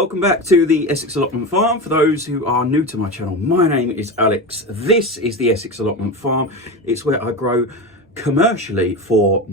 Welcome back to the Essex Allotment Farm. For those who are new to my channel, my name is Alex. This is the Essex Allotment Farm. It's where I grow commercially for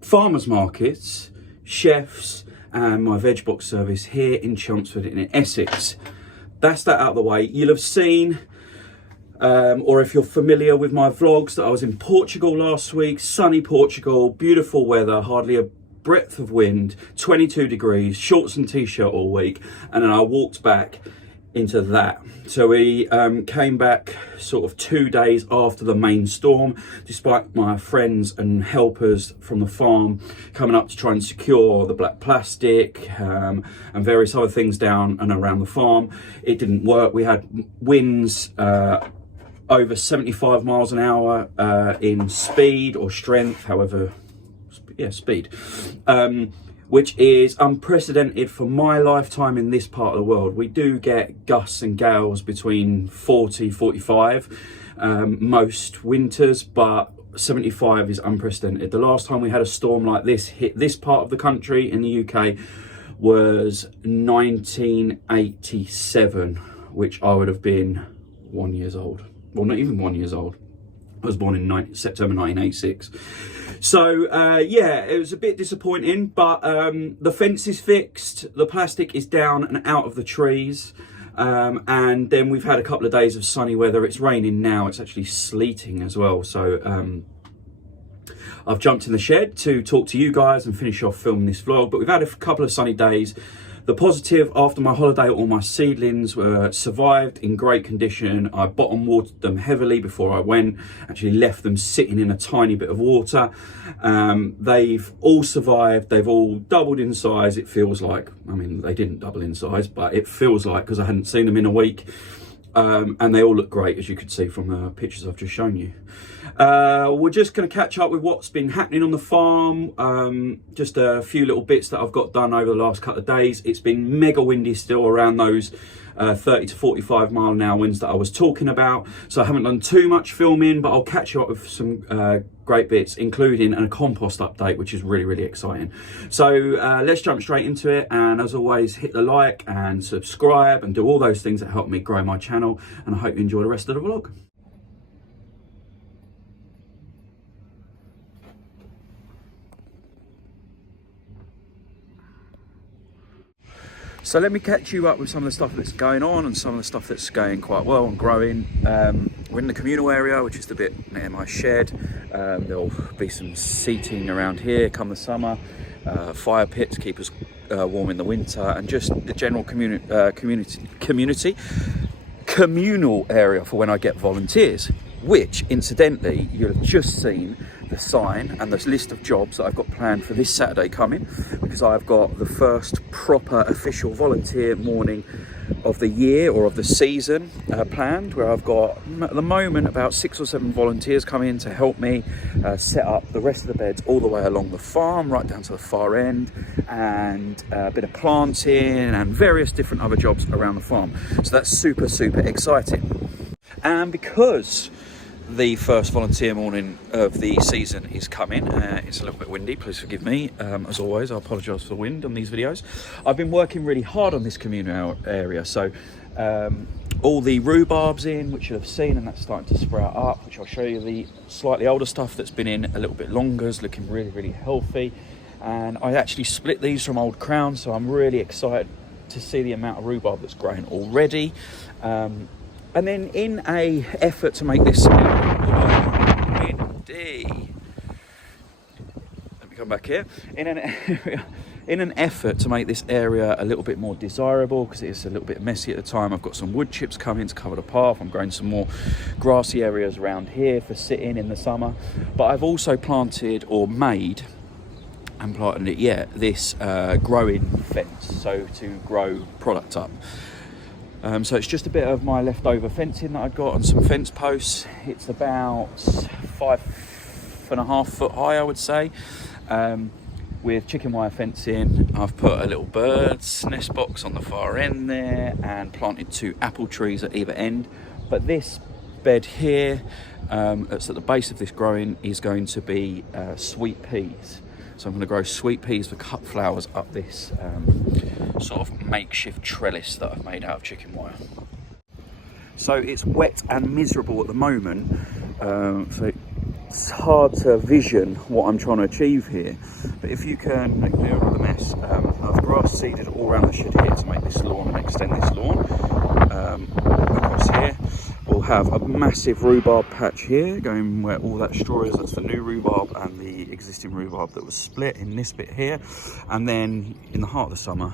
farmers markets, chefs, and my veg box service here in Chelmsford in Essex. That's that out of the way. You'll have seen, or if you're familiar with my vlogs, that I was in Portugal last week. Sunny Portugal, beautiful weather, hardly a breadth of wind, 22 degrees, shorts and t-shirt all week, and then I walked back into that. So we came back sort of 2 days after the main storm, despite my friends and helpers from the farm coming up to try and secure the black plastic and various other things down and around the farm. It didn't work. We had winds over 75 miles an hour in speed or strength, however, speed, which is unprecedented for my lifetime in this part of the world. We do get gusts and gales between 40, 45 most winters, but 75 is unprecedented. The last time we had a storm like this hit this part of the country in the UK was 1987, which I would have been 1 year old. Well, not even 1 year old. I was born in September 1986. So, yeah, it was a bit disappointing, but the fence is fixed, the plastic is down and out of the trees, and then we've had a couple of days of sunny weather. It's raining now, it's actually sleeting as well. So I've jumped in the shed to talk to you guys and finish off filming this vlog, but we've had a couple of sunny days. The positive, after my holiday, all my seedlings were survived in great condition. I bottom watered them heavily before I went, actually left them sitting in a tiny bit of water. They've all survived, they've all doubled in size, it feels like. I mean, they didn't double in size, but it feels like, because I hadn't seen them in a week. And they all look great, as you could see from the pictures I've just shown you. We're just going to catch up with what's been happening on the farm, just a few little bits that I've got done over the last couple of days. It's been mega windy still, around those 30 to 45 mile an hour winds that I was talking about, so I haven't done too much filming, but I'll catch you up with some great bits, including a compost update, which is really exciting. So let's jump straight into it, and as always, hit the like and subscribe and do all those things that help me grow my channel, and I hope you enjoy the rest of the vlog. So let me catch you up with some of the stuff that's going on and some of the stuff that's going quite well and growing. We're in the communal area, which is the bit near my shed. There'll be some seating around here come the summer, fire pits keep us warm in the winter, and just the general communal area for when I get volunteers, which incidentally you'll have just seen the sign and the list of jobs that I've got planned for this Saturday coming, because I've got the first proper official volunteer morning of the year or of the season planned, where I've got at the moment about 6 or 7 volunteers coming in to help me set up the rest of the beds all the way along the farm right down to the far end, and a bit of planting and various different other jobs around the farm. So that's super exciting. And because the first volunteer morning of the season is coming, it's a little bit windy, please forgive me. As always, I apologise for the wind on these videos. I've been working really hard on this communal area, so all the rhubarb's in, which you'll have seen, and that's starting to sprout up, which I'll show you. The slightly older stuff that's been in a little bit longer is looking really healthy, and I actually split these from old crowns, so I'm really excited to see the amount of rhubarb that's growing already. And then in a effort to make this windy, let me come back here. In an effort to make this area a little bit more desirable, because it is a little bit messy at the time, I've got some wood chips coming to cover the path. I'm growing some more grassy areas around here for sitting in the summer. But I've also planted, or made, and planted it yet, this growing fence, so to grow product up. So it's just a bit of my leftover fencing that I've got on some fence posts. It's about 5.5 foot high, I would say, with chicken wire fencing. I've put a little bird's nest box on the far end there and planted 2 apple trees at either end. But this bed here, that's at the base of this growing, is going to be sweet peas. So I'm going to grow sweet peas for cut flowers up this sort of makeshift trellis that I've made out of chicken wire. So it's wet and miserable at the moment, so it's hard to vision what I'm trying to achieve here. But if you can make clear of the mess, I've grass seeded all around the shed here to make this lawn and extend this lawn. Across here we'll have a massive rhubarb patch here going where all that straw is. That's the new rhubarb and the existing rhubarb that was split in this bit here. And then in the heart of the summer,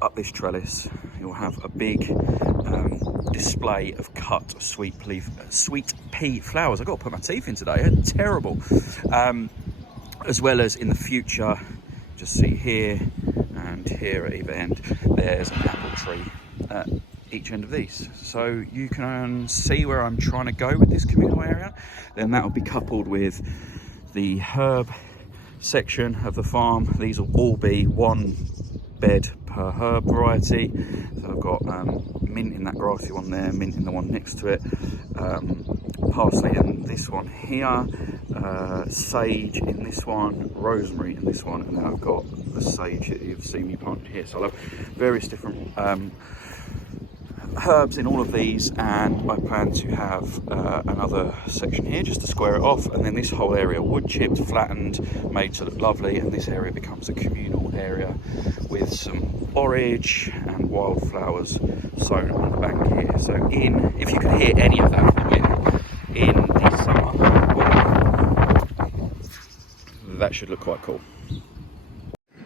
up this trellis, you'll have a big display of cut sweet pea flowers. I've got to put my teeth in today, terrible. As well as in the future, just see here and here at either end, there's an apple tree at each end of these. So you can see where I'm trying to go with this communal area. Then that will be coupled with the herb section of the farm. These will all be one bed per herb variety. So I've got mint in that grassy one there, mint in the one next to it, parsley in this one here, sage in this one, rosemary in this one, and then I've got the sage that you've seen me planted here. So I'll have various different herbs in all of these, and I plan to have another section here just to square it off, and then this whole area wood chipped, flattened, made to look lovely, and this area becomes a communal area with some borage and wildflowers sown on the bank here. So if you can hear any of that in the summer, that should look quite cool.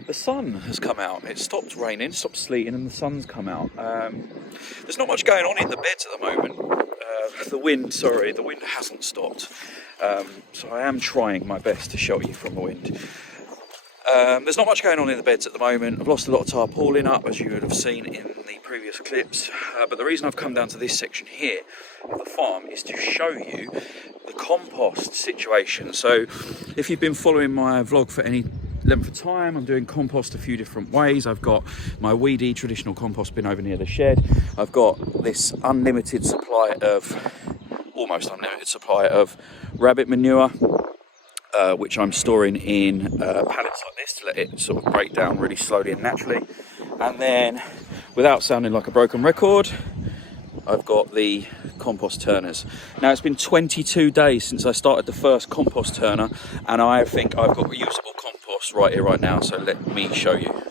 The sun has come out. It stopped raining, stopped sleeting, and the sun's come out. There's not much going on in the beds at the moment. The wind hasn't stopped. So I am trying my best to shelter you from the wind. There's not much going on in the beds at the moment. I've lost a lot of tarpaulin up, as you would have seen in the previous clips. But the reason I've come down to this section here of the farm is to show you the compost situation. So if you've been following my vlog for any length of time, I'm doing compost a few different ways. I've got my weedy traditional compost bin over near the shed. I've got this almost unlimited supply of rabbit manure, which I'm storing in pallets like this to let it sort of break down really slowly and naturally. And then, without sounding like a broken record, I've got the compost turners. Now, it's been 22 days since I started the first compost turner, and I think I've got reusable compost right here, right now, so let me show you.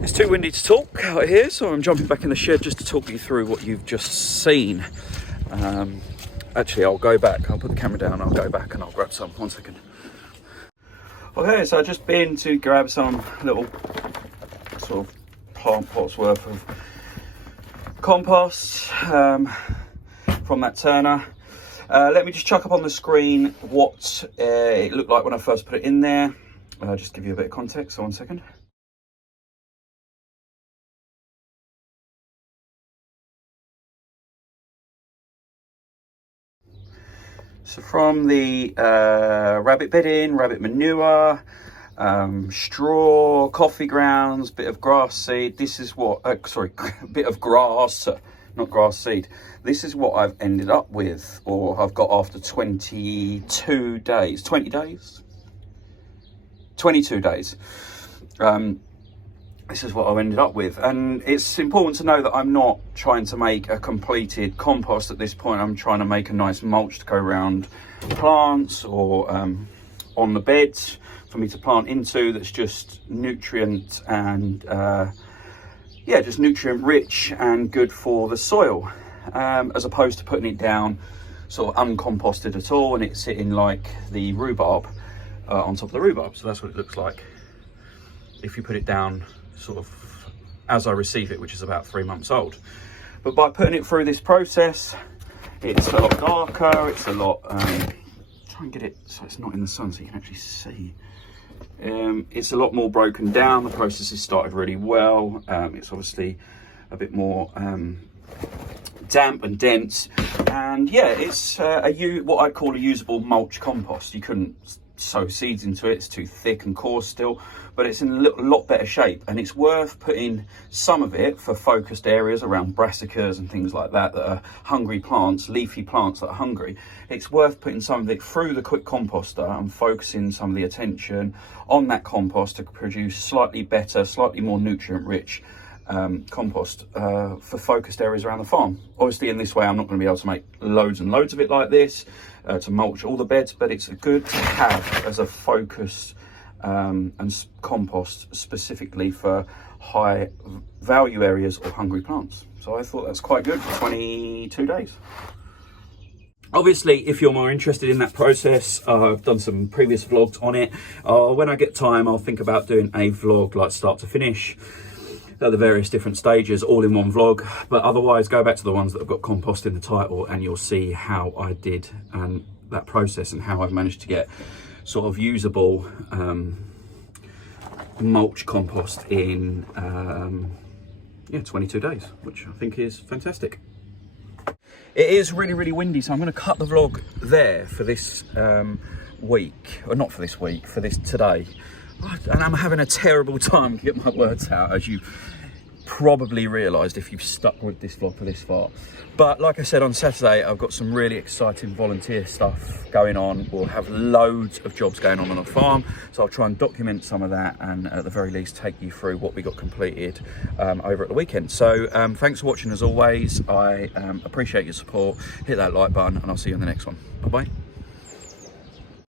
It's too windy to talk out here, so I'm jumping back in the shed just to talk you through what you've just seen. Actually, I'll go back, I'll put the camera down, I'll go back and I'll grab some. 1 second. Okay, so I've just been to grab some little sort of plant pots worth of compost from that turner. Let me just chuck up on the screen what it looked like when I first put it in there. Just give you a bit of context, so 1 second. So from the rabbit bedding, rabbit manure, straw, coffee grounds, bit of grass seed. This is what, bit of grass, not grass seed. This is what I've ended up with, or I've got after 22 days. 20 days? 22 days. This is what I ended up with, and it's important to know that I'm not trying to make a completed compost at this point. I'm trying to make a nice mulch to go around plants or on the beds for me to plant into, that's just nutrient and just nutrient rich and good for the soil, as opposed to putting it down sort of uncomposted at all and it's sitting like the rhubarb on top of the rhubarb. So that's what it looks like if you put it down sort of as I receive it, which is about 3 months old. But by putting it through this process, it's a lot darker, it's a lot try and get it so it's not in the sun so you can actually see. It's a lot more broken down. The process has started really well. It's obviously a bit more damp and dense, and yeah, it's what I'd call a usable mulch compost. You couldn't sow seeds into it. It's too thick and coarse still, but it's in a lot better shape, and it's worth putting some of it for focused areas around brassicas and things like that are hungry plants, leafy plants that are hungry. It's worth putting some of it through the quick composter and focusing some of the attention on that compost to produce slightly better, slightly more nutrient rich compost for focused areas around the farm. Obviously in this way I'm not going to be able to make loads and loads of it like this to mulch all the beds, but it's good to have as a focus and compost specifically for high value areas or hungry plants. So I thought that's quite good for 22 days. Obviously, if you're more interested in that process, I've done some previous vlogs on it. When I get time, I'll think about doing a vlog like start to finish at the various different stages, all in one vlog. But otherwise, go back to the ones that have got compost in the title and you'll see how I did that process and how I've managed to get sort of usable mulch compost in 22 days, which I think is fantastic. It is really, really windy, so I'm going to cut the vlog there for this week, or not for this week, for this today. And I'm having a terrible time to get my words out, as you probably realised if you've stuck with this vlog for this far. But like I said, on Saturday, I've got some really exciting volunteer stuff going on. We'll have loads of jobs going on the farm, so I'll try and document some of that and at the very least take you through what we got completed over at the weekend. So thanks for watching as always. I appreciate your support. Hit that like button and I'll see you in the next one. Bye-bye.